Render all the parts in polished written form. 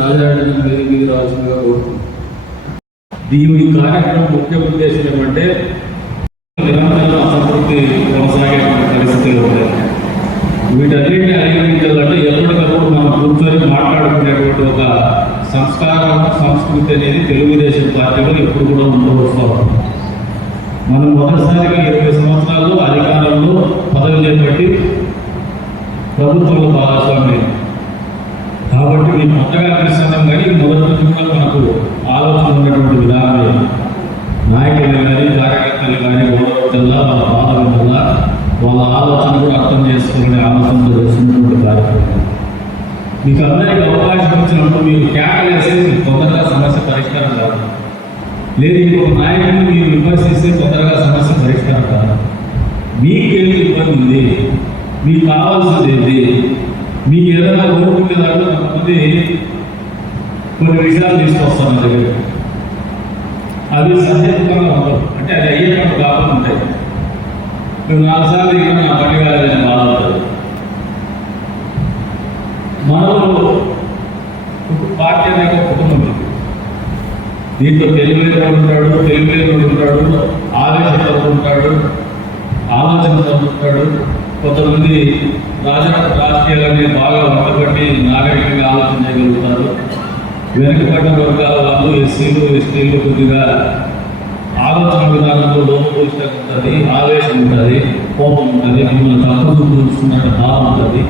రాజాగా దీని కార్యక్రమం ముఖ్య ఉద్దేశం ఏమంటే నిరంతరం అసంతృప్తి కొనసాగే పరిస్థితులు ఉంటాయి. వీటన్నింటినీ అధిగమించాలంటే ఎప్పటికప్పుడు మనం కూర్చొని మాట్లాడుకునేటువంటి ఒక సంస్కారం సంస్కృతి అనేది తెలుగుదేశం పార్టీలో ఎప్పుడు కూడా ఉండవస్తాం. మనం మొదటిసారిగా 20 సంవత్సరాల్లో అధికారంలో పదవి చేపట్టి ప్రభుత్వంలో భాగస్వామ్యం కాబట్టి మేము కొత్తగా కలుస్తున్నాం. కానీ మొదటి నుంచి కూడా మనకు ఆలోచన ఉన్నటువంటి విధానమే నాయకులు కానీ కార్యకర్తలు కానీ ఓడవద్దల్లా వాళ్ళ బాధల వల్ల వాళ్ళ ఆలోచన కూడా అర్థం చేసుకునే ఆలోచనతో చేస్తున్నటువంటి కార్యక్రమం. మీకు అందరికీ అవకాశం ఇచ్చినప్పుడు మీరు కేకలేస్తే మీకు తొందరగా సమస్య పరిష్కారం కాదు. లేదు ఇంకొక నాయకుడిని మీరు విమర్శిస్తే తొందరగా సమస్య పరిష్కారం కాదు. మీకేమి ఇబ్బంది ఉంది, మీకు కావాల్సింది ఏంటి, మీకు ఏదైనా కోరుకునే దాంట్లో కొంతమంది కొన్ని విషయాలు తీసుకొస్తాను నా దగ్గర. అవి సహేతుకంగా ఉండవు, అంటే అది అయ్యేటప్పుడు కాకుండా ఉంటాయి. నువ్వు 4 సార్లు ఇక నా పని కాదని బాధపడదు. మనలో పార్టీ అనేది ఒక కుటుంబం. దీంట్లో తెలివిలేనివాడు ఉంటాడు, తెలివిలేనివాడు ఉంటాడు, ఆవేశపడుతూ ఉంటాడు, ఆలోచనతో ఉంటాడు. కొంతమంది రాజకీయాలని బాగా వంటబట్టి నాగరికంగా ఆలోచన చేయగలుగుతారు. వెనుకబడ్డ వర్గాల వాళ్ళు ఎస్సీలు ఎస్టీలు కొద్దిగా ఆలోచన విధానంలో లోపభూయిష్టంగా ఉంటుంది, ఆవేశం ఉంటుంది, కోపం ఉంటుంది, మిమ్మల్ని తక్కువ చూస్తున్నట్టు భావం ఉంటుంది.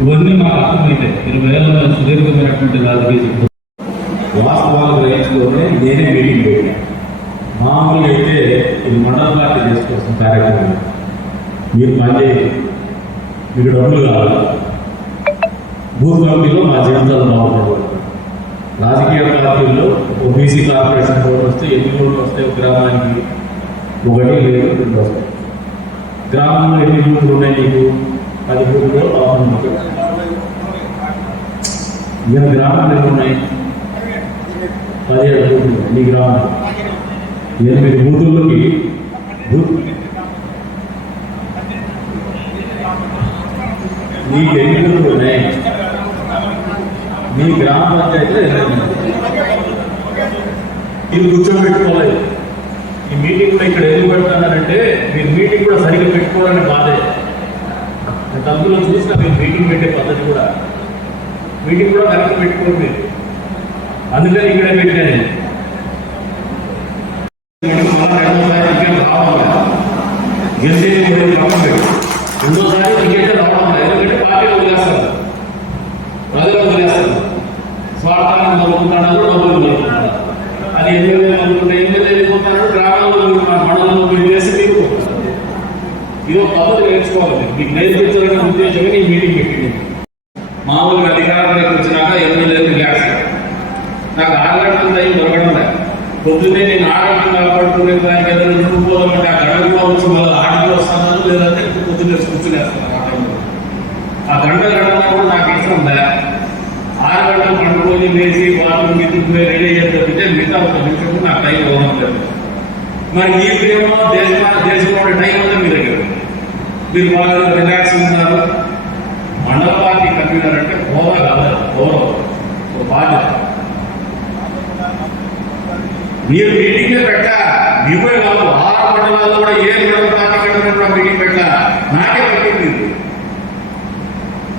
ఇవన్నీ మాకు అర్థమైతే 20 ఏళ్ళ సుదీర్ఘమైనటువంటి రాజకీయ జీవితం. వాస్తవాలు గ్రహించులోనే నేనే మీటింగ్ పెట్టాను. మామూలుగా అయితే ఇది మండల పార్టీ చేసుకోవాల్సిన కార్యక్రమం. మీరు పనిచేయాలి, మీకు డబ్బులు కావాలి. బూత్ కమిటీలో మా జీవితాలు బాగుపడవాలి. రాజకీయ పార్టీల్లో ఓబీసీ కార్పొరేషన్ బోర్డు వస్తే 8 ఓట్లు వస్తాయి. ఒక గ్రామానికి 1 లేదు 2 వస్తాయి. గ్రామంలో ఎన్ని బూతులు ఉన్నాయి? నీకు 10 బూతులు అవసరం. ఇక గ్రామంలో ఎన్ని ఉన్నాయి? 17 బూతులు. నీ గ్రామం 8 బూతుల్లోకి మీకు ఎన్ని బూతులు ఉన్నాయి? మీ గ్రామ పంచాయతీలో ఇది కూర్చోబెట్టుకోలేదు. ఈ మీటింగ్ కూడా ఇక్కడ ఎందుకు పెడతానంటే మీరు మీటింగ్ కూడా సరిగ్గా పెట్టుకోవాలని బాధే. అందులో చూసిన మీరు మీటింగ్ పెట్టే పద్ధతి కూడా మీటింగ్ కూడా కరెక్ట్ పెట్టుకోండి మీరు. అందుకని ఇక్కడే పెట్టాను. రెండోసారి టికెట్ రావడం లేదు. ఎందుకంటే పార్టీలు వదిలేస్తారు, ప్రజలు వదిలేస్తారు. స్వార్థాన్ని నమ్ముకుంటాడు, డబ్బులు నమ్ముకుంటాడు. అది ఎమ్మెల్యే నమ్ముకుంటే ఎమ్మెల్యే వెళ్ళిపోతాడు, గ్రామంలో మండలంలో చేసి మీకు ఇది ఒక పద్ధతి నేర్చుకోవాలి. మీకు నేర్పించాలనే ఉద్దేశమే ఈ మీటింగ్ పెట్టింది. మామూలుగా అధికారంలోకి వచ్చినాక ఎమ్మెల్యేలు గ్యాస్ నాకు 6 గంటల టైం దొరకడం లేదు. పొద్దున్నే నేను 6 గంటలు కాపాడుకునే దానికి ఏదైనా చూపుకోవాలంటే ఆ గంటలో వచ్చి మళ్ళీ ఆటలో వస్తాను, లేదంటే పొద్దున్నే కూర్చునేస్తాను. ఆ గంటల కూడా నాకు ఇష్టం ఉందా? 6 గంటలు పండుకొని వేసి బాత్రూమ్ గిద్దుకుని రెడీ చేస్తే మిగతా ఒక నిమిషం నాకు టైం ఇవ్వడం లేదు. మరి మీకేమో దేశంలో టైం ఉందా మీ దగ్గర? మీరు బాగా రిలాక్స్ ఉన్నారు. మండల పార్టీ కన్వీనర్ అంటే హోదా కాదు, గౌరవం, బాధ్యత. మీరు మీటింగే పెట్టా, మీపై కాదు 6 మండలాల్లో కూడా ఏ మండల పార్టీ కన్వీనర్ కూడా మీటింగ్ పెట్టా, నాకే పెట్టింది.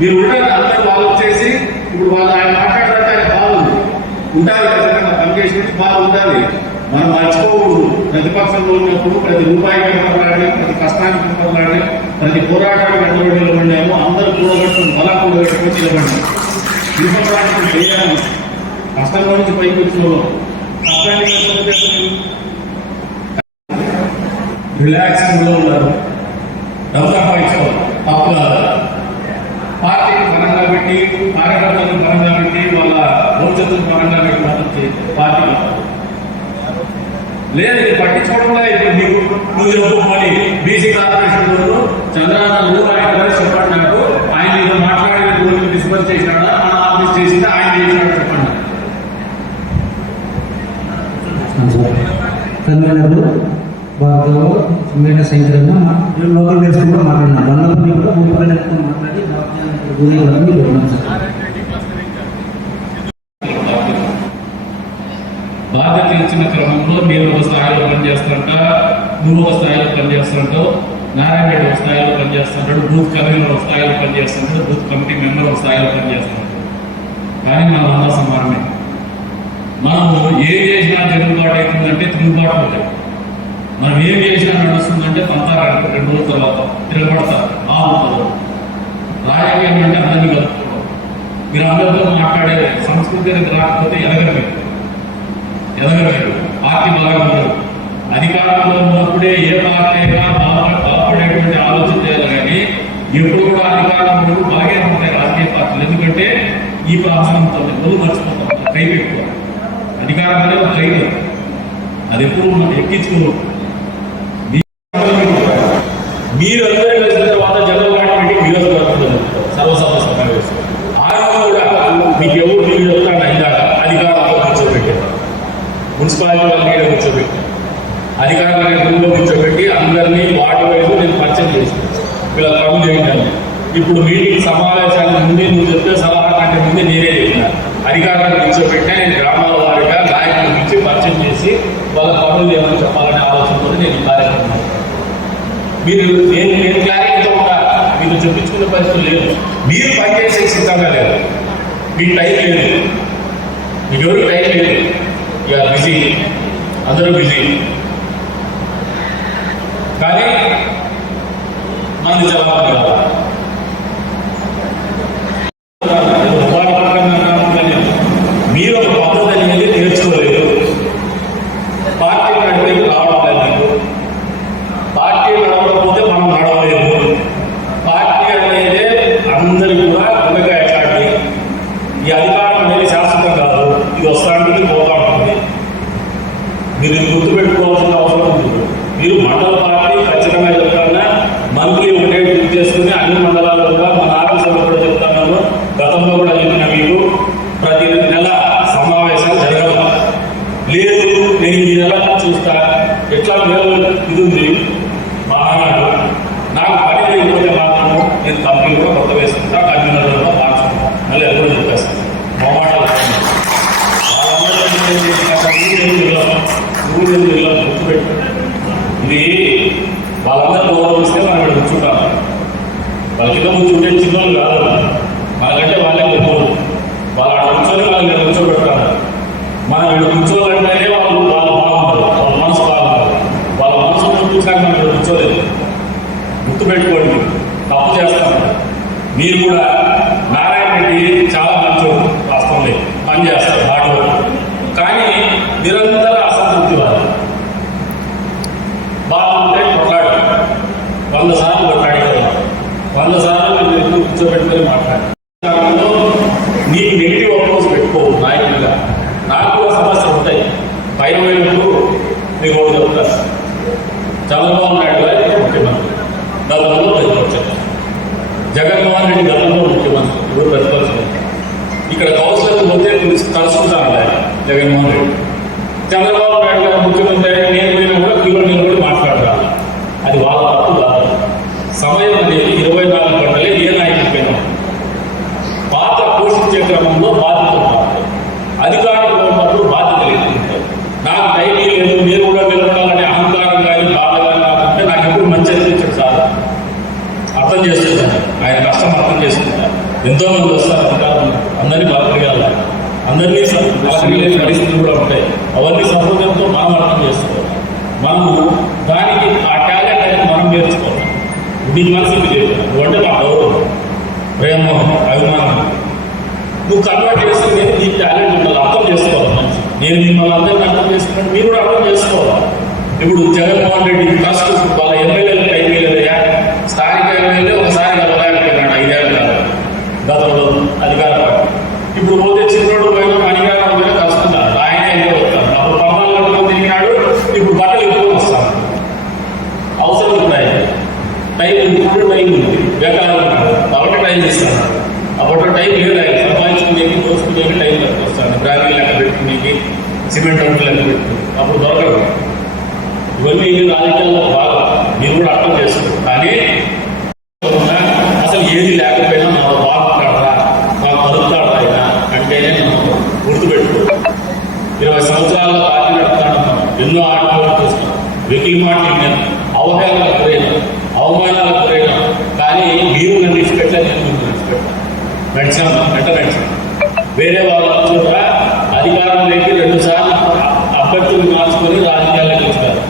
మీరు ఉండాలి, అందరూ వాళ్ళు వచ్చేసి ఇప్పుడు వాళ్ళు ఆయన మాట్లాడాలంటే ఆయన బాగుంది ఉండాలి కదా, పనిచేసి బాగా ఉండాలి. మనం మర్చిపోకూడదు. ప్రతిపక్షంలో ఉన్నప్పుడు ప్రతి రూపాయికి వెంటబడాలి, ప్రతి కష్టానికి వెంటబడాలి, ప్రతి పోరాటానికి వెంటబడి నిలబడినాము. అందరూ కూడగట్టుకుని బలా కూడగట్టుకొని నిలబడి నిలబడడానికి చేయాలి. కష్టంలో నుంచి పైకి వచ్చిన కష్టానికి రిలాక్సింగ్ లో ఉన్నారు. డబ్బు సంపాదించుకోవాలి, తప్పు కాదు. పార్టీని పరంగా పెట్టి, కార్యకర్తలను పరంగా పెట్టి, వాళ్ళ భవిష్యత్తును పరంగా పెట్టి మాత్రం పార్టీ లేదు ఇది పట్టించుకోవడం లేదు. ఇప్పుడు నీకు నువ్వు చెప్పు మళ్ళీ బీసీ కార్పొరేషన్ చంద్రబాబు ఆయన గారు చెప్పండి నాకు, ఆయన ఏదో మాట్లాడిన రూల్ డిస్పర్స్ చేసినాడా, మన ఆఫీస్ చేసిందా, ఆయన చేసినాడు చెప్పండి. కన్వీనర్లు వారితో సమ్మేళన సంఖ్యలో లోకల్ బేస్ కూడా మాట్లాడినాం. బంధువులు కూడా భూపాలతో మాట్లాడి గురించి బాధ్యత ఇచ్చిన క్రమంలో మీరు ఒక స్థాయిలో పనిచేస్తుంట, నువ్వు ఒక స్థాయిలో పనిచేస్తుంటావు, నారాయణ రెడ్డి ఒక స్థాయిలో పనిచేస్తుంటాడు, బూత్ కన్వీనర్ ఒక స్థాయిలో పనిచేస్తుంటాడు, బూత్ కమిటీ మెంబర్ ఒక స్థాయిలో పనిచేస్తుంటాడు. కానీ మనం అంతా సమానమే. మనము ఏం చేసినా తిరుగుబాటు అవుతుందంటే తిరుగుబాటు ఉంటాయి. మనం ఏం చేసినా నడుస్తుందంటే పంతారు 2 రోజుల తర్వాత తిరగబడతారు. రాజకీయం అంటే అందరినీ కలుపుకోవడం. మీరు అందరితో మాట్లాడే సంస్కృతి రాకపోతే ఎదగలేదు. పార్టీ బాగా ఉండదు. అధికారంలో ఉన్నప్పుడే ఏ పార్టీ అయినా బాగుపడేటువంటి ఆలోచన చేయాలి. కానీ ఎప్పుడు కూడా అధికారంలో బాగా ఉంటాయి రాజకీయ పార్టీలు. ఎందుకంటే ఈ ప్రాంతంతో రోజు మర్చిపోతాం, కై పెట్టుకోవాలి. అధికారం అనేది ఒక ఖైదు, అది ఎప్పుడు మనం ఎక్కించుకోవాలి. మీరు అందరూ కలిసిన తర్వాత జనరల్ పార్టీ మీడియా సర్వసభ సమావేశం ఆరంభం కూడా మీకు ఎవరు మీరు చెప్తాను ఇందాక అధికారంలో కూర్చోబెట్టారు, మున్సిపాలిటీ వాళ్ళని కూర్చోబెట్టి అధికారులని గురువులో కూర్చోబెట్టి అందరినీ వాటి వైపు నేను పరిచయం చేశాను. వీళ్ళ పనులు చేయండి. ఇప్పుడు మీటింగ్ సమావేశానికి ముందే నువ్వు చెప్పే సలహా కంటే ముందే నేనే చెప్పిన అధికారులను కూర్చోబెట్టినా నేను గ్రామాల వారిగా నాయకుల నుంచి పరిచయం చేసి వాళ్ళ పనులు ఏమని చెప్పాలనే ఆలోచనతో నేను ఈ కార్యక్రమం. మీరు నేను క్లారిటీతో ఉండాలి. మీరు చెప్పించుకునే పరిస్థితులు లేదు. మీరు పనిచేసే సిద్ధంగా లేదు. మీకు టైం లేదు. మీకు ఎవరికి టైం లేదు. ఇక బిజీ, అందరూ బిజీ. కానీ మనది జవాబు కాదు. మీరు ఒక పద్ధతి అనేది నేర్చుకోలేదు. పార్టీ నడిపేది రావడం లేదు. పార్టీ నడవకపోతే మనం నడవలేదు. పార్టీ అనేది అందరికీ కూడా ఉండగా ఎట్లాంటి ఈ అధికారం అనేది శాశ్వతం కాదు. ఇది వస్తా ఉంటుంది, పోతా ఉంటుంది. మీరు గుర్తుపెట్టుకోవాల్సిన అవసరం ఉంది. మీరు మండల పార్టీ ఖచ్చితంగా చెప్తానా, మంత్లీ ఒకటే గుర్తు చేసుకుని అన్ని మండలాలుగా మన ఆఫీసులో కూడా చెప్తాను. గతంలో కూడా చెప్పిన మీకు ప్రతి నెల సమావేశాలు జరగదు. లేదు నేను ఈ నెల చూస్తా ఎట్లా మేలు ఇది ఉంది మహానాడు నాకు పని లేకపోతే మాత్రము నేను కంపెనీ కూడా కొత్త వేసుకుంటా, కన్వీనర్ కూడా మార్చుకుంటా, మళ్ళీ అది కూడా చెప్పేస్తాను. మొమాటాలు గుర్తుపెట్టు. ఇది వాళ్ళందరూ గౌరవిస్తే మనం ఇక్కడ కూర్చుంటాం. వాళ్ళకి కూర్చుంటే చిన్నోళ్ళు కాదు, వాళ్ళకంటే వాళ్ళే గొప్పలు. వాళ్ళు అక్కడ కూర్చొని వాళ్ళు ఇక్కడ కూర్చోబెడతారు. మనం ఇక్కడ కూర్చోవాలంటేనే వాళ్ళు బాగుంటారు, వాళ్ళ మనసు బాగుంటారు. వాళ్ళ మనసు చూసాక మనం ఇక్కడ కూర్చోలేదు. గుర్తుపెట్టుకోండి, తప్పు చేస్తాం. మీరు కూడా నారాయణ రెడ్డి చాలా మంచోడు, వాస్తవం పని చేస్తారు, హార్డ్ వర్క్. కానీ నిరంతర అసంతృప్తి వాళ్ళు బాగుంటే కొట్లాడు 100 సార్లు కొట్లాడారు. 100 సార్లు మీరు ఎక్కువ కూర్చోబెట్టుకొని మాట్లాడారు. నీకు నెగిటివ్ అప్రోచ్ పెట్టుకోవు నాయకులుగా. నాకు కూడా సమస్యలు ఉంటాయి. పైన పోయినప్పుడు మీరు ఒకటి చెప్తారు. చంద్రబాబు నాయుడు గారు ముఖ్యమంత్రి, గతంలో ప్రతిపక్షం. జగన్మోహన్ రెడ్డి గతంలో ముఖ్యమంత్రి, ఇప్పుడు ప్రతిపక్షం. ఇక్కడ కౌన్సిలర్ పోతే కలుసుకుంటాను జగన్మోహన్ రెడ్డి. చంద్రబాబు నాయుడు గారు ముఖ్యమంత్రి అయినా నేను పోయినా కూడా క్యూలో నిలబడి మాట్లాడాలి. అది వాళ్ళ తప్పు కాదు. సమయం అనేది 24 గంటలే ఏ నాయకుడికైనా. పాత పోషించే క్రమంలో బాధ్యత ఉంటుంది. అధికారంలో ఉన్నప్పుడు బాధ్యత లేకుంటాయి. నాకు టైం లేదు, నేను కూడా నిలబడాలనే అహంకారం కానీ బాధ కానీ నాకుంటే నాకు ఎప్పుడు మంచి అనిపించదు. సార్ అర్థం చేసుకుంటాను, ఆయన కష్టం అర్థం చేసుకుంటాను. ఎంతో మంది వస్తారు అధికారం, అందరినీ బలపడగల, అందరినీ బలపడలేని పరిస్థితులు కూడా ఉంటాయి. అవన్నీ సహృదయంతో మనం అర్థం చేసుకోవాలి. మనము దానికి ఆ టాలెంట్ అనేది మనం నేర్చుకోవాలి. నీ మనసుకి లేదు, నువ్వంటే మా గౌరవం, ప్రేమ, అభిమానం. నువ్వు కన్వర్ట్ చేస్తుంది నీ టాలెంట్ ఉండాలి, అర్థం చేసుకోవాలి మనిషి. నేను మిమ్మల్ని అందరినీ అర్థం చేసుకున్నాను, మీరు కూడా అర్థం చేసుకోవాలి. ఇప్పుడు జగన్మోహన్ రెడ్డి ట్రస్ట్ వాళ్ళ ఎమ్మెల్యేలు టైం వెళ్ళలేదా? స్థానిక ఎమ్మెల్యే ఒకసారి కలవలేకపోయినాడు 5 ఏళ్ళు కాదు గతంలో అధికార పార్టీ. ఇప్పుడు పోతే చిన్నోడు పోయినా అధికారం పోయినా కలుసుకున్నాడు. ఆయనే వస్తాడు. అప్పుడు 14 తిరిగినాడు, ఇప్పుడు సిమెంట్ వర్కులు పెట్టుకుని అప్పుడు దొరకదు. ఇవన్నీ రాజకీయాల్లో బాగా మీరు కూడా అర్థం చేసుకోండి. కానీ అసలు ఏది లేకపోయినా మాకు బాగుంటాడా, మాకు బతుకుతాడా ఆయన అంటేనే మనం గుర్తుపెట్టుకో. 20 సంవత్సరాల పార్టీ నడుపుతాను, ఎన్నో ఆటలు చూస్తాం, వెకిలి మాటలు నేను అవహేళనకు గురైనా, అవమానాలకు గురైనా. కానీ మీరు నన్ను ఇచ్చిపెట్టలేదు, నేను ముందు ఇచ్చిపెట్టాను. నడిచాను. వేరే వాళ్ళు కూడా అధికారంలోకి 2 సార్లు అభ్యర్థులు మార్చుకొని రాజకీయాల్లోకి వచ్చారు.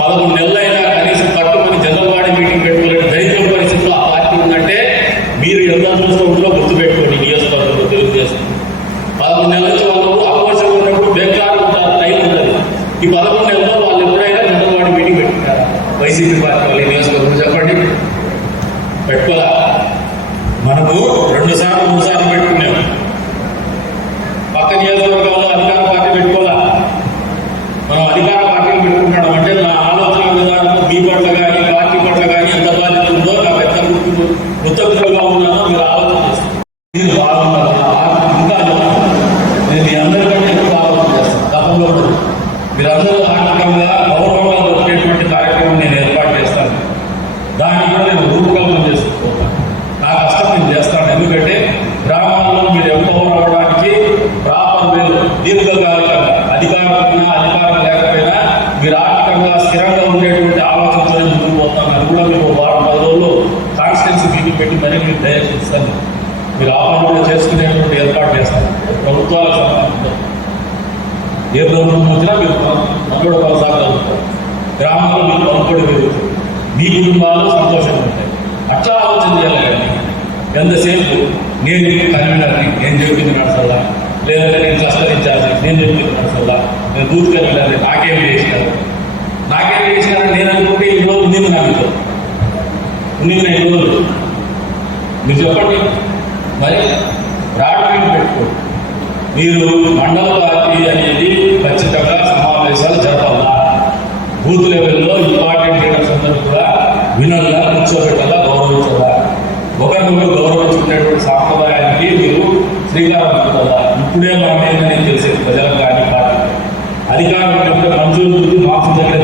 11 నెలలైనా కనీసం పట్టుకొని జనరల్ బాడీ మీటింగ్ పెట్టుకోలేని దరిద్ర పరిస్థితిలో ఆ పార్టీ ఉందంటే మీరు ఎంత చూసుకోవడంలో గుర్తుపెట్టుకోండి. నియోజకవర్గంలో తెలుగుదేశం 11 నెలల నుంచి వాళ్ళు అవకాశం ఉన్నప్పుడు బేకారు ఉంటారు, టైం ఉంటుంది. ఈ 11 నెలల్లో వాళ్ళు ఎప్పుడైనా జనరల్ బాడీ మీటింగ్ పెట్టుకుంటారా? వైసీపీ పార్టీ వాళ్ళు నియోజకవర్గం చెప్పండి, పెట్టుకోలే. మనము 2 సార్లు 3 సార్లు పెట్టుకున్నాము. పక్క నియోజకవర్గాల్లో అధికార పార్టీ పెట్టుకోవాలా. మనం అధికార పార్టీని పెట్టుకుంటాం అంటే నా ఆలోచన విధానం మీ పట్ల కానీ పార్టీ పట్ల కానీ ఎంత బాధ్యత ఉందో, నాకు ఎంత కృతజ్ఞతగా ఉన్నానో మీరు ఆలోచన చేస్తారు. ఇది బాగున్నారు, ఇంకా నేను మీ అందరికంటే ఎక్కువ ఆలోచన చేస్తాను. గతంలో ఉండదు. మీరందరూ ఆర్థికంగా గౌరవంగా వచ్చేటువంటి కార్యక్రమం నేను ఏర్పాటు చేస్తాను. దాన్ని కూడా నేను రూపకల్పన చేసుకుంటాను. నా కష్టం నేను చేస్తాను. ఎందుకంటే గ్రామాల్లో మీరు ఎంపవర్ అవ్వడానికి ప్రాపర్ వేలు దీర్ఘకాలికంగా అధికారం లేకపోయినా మీరు ఆర్థికంగా స్థిరంగా ఉండేటువంటి ఆలోచనతో ముందుకు పోతాను. అది కూడా మీకు 10 రోజుల్లో కాన్స్టిట్యున్సీ మీటింగ్ పెట్టి మరీ మీరు దయచేస్తాను. మీరు ఆహ్వానం చేసుకునేటువంటి ఏర్పాటు చేస్తాను. ప్రభుత్వాలకు సంబంధించిన ఏ ప్రభుత్వం వచ్చినా మీరు మనోడ కొనసాగలుగుతారు. గ్రామాల్లో మీకు పలుకుబడి పెరుగుతుంది, మీ కుటుంబాలు సంతోషంగా ఉంటాయి. అట్లా ఆలోచన చేయాలి. కానీ ఎంతసేపు నేను కన్వీనర్ని, నేను చెప్పింది నడసల్లా, లేదంటే నేను క్లస్టర్ ఇన్ఛార్జ్, నేను చెప్పింది నడసల్లా, నేను బూత్ కన్వీనర్ని, నాకేం చేసినారు నేను అనుకుంటే ఈ రోజు ఉండింది. నాకు ఉండింది 5 రోజులు. మీరు చెప్పండి. మరి రావడానికి పెట్టుకోండి. మీరు మండల పార్టీ అనేది ఖచ్చితంగా సమావేశాలు జరపాలా. బూత్ లెవెల్లో ఇంపార్టెంట్ లీడర్స్ అందరూ కూడా వినల్లా, కూర్చోబెట్టాలా, గౌరవించాలా. ఒకరినొకరు గౌరవించుకునేటువంటి సాంప్రదాయానికి మీరు శ్రీకారం చుట్టాలా. ఇప్పుడే మనమేందని తెలిసేది ప్రజలకు కానీ పార్టీ అధికారం మంజూరు మార్పు దగ్గర